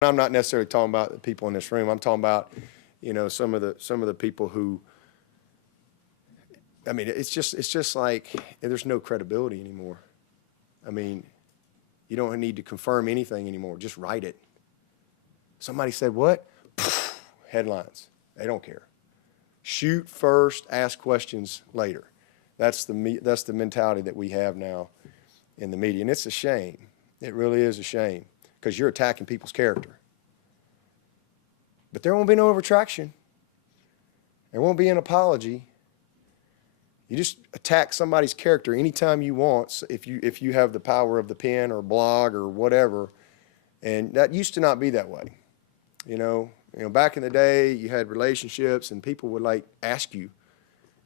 I'm not necessarily talking about the people in this room. I'm talking about, some of the people who, I mean, it's just like there's no credibility anymore. I mean, you don't need to confirm anything anymore. Just write it. Somebody said what? Headlines. They don't care. Shoot first, ask questions later. That's the mentality that we have now in the media, and it's a shame. It really is a shame because you're attacking people's character. But there won't be no retraction. There won't be an apology. You just attack somebody's character anytime you want if you have the power of the pen or blog or whatever. And that used to not be that way. Back in the day, you had relationships and people would like ask you.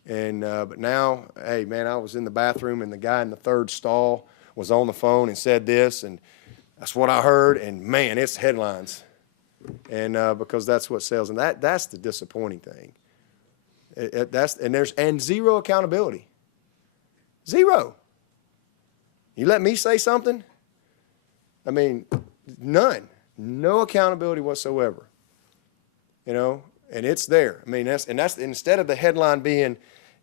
And but now, hey man, I was in the bathroom and the guy in the third stall was on the phone and said this, and that's what I heard. And man, it's headlines. And because that's what sells, and that's the disappointing thing. There's zero accountability. Zero. You let me say something? I mean, none. No accountability whatsoever. And it's there. I mean, that's instead of the headline being,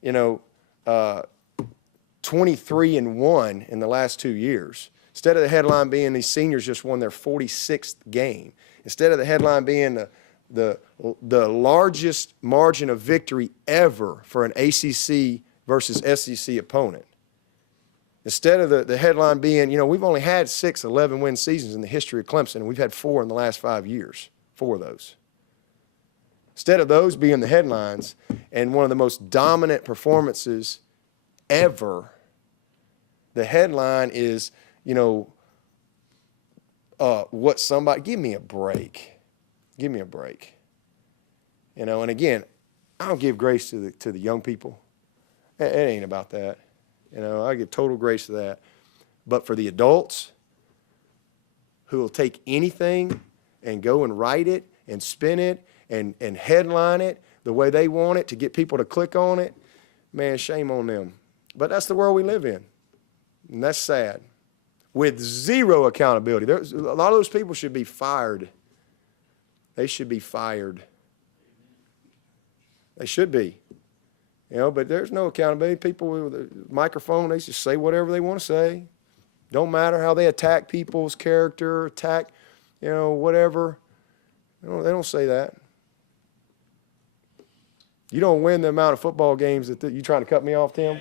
23-1 in the last 2 years. Instead of the headline being these seniors just won their 46th game. Instead of the headline being the largest margin of victory ever for an ACC versus SEC opponent. Instead of the headline being, we've only had 6 11-win seasons in the history of Clemson, and we've had 4 in the last 5 years, 4 of those. Instead of those being the headlines and one of the most dominant performances ever, the headline is, what somebody, give me a break. Give me a break. And again, I don't give grace to the young people. It ain't about that. I give total grace to that. But for the adults who will take anything and go and write it and spin it and headline it the way they want it to get people to click on it, man, shame on them. But that's the world we live in. And that's sad. With zero accountability. A lot of those people should be fired. They should be fired. They should be. But there's no accountability. People with a microphone, they just say whatever they want to say. Don't matter how they attack people's character, attack, whatever. They don't say that. You don't win the amount of football games that you trying to cut me off, Tim?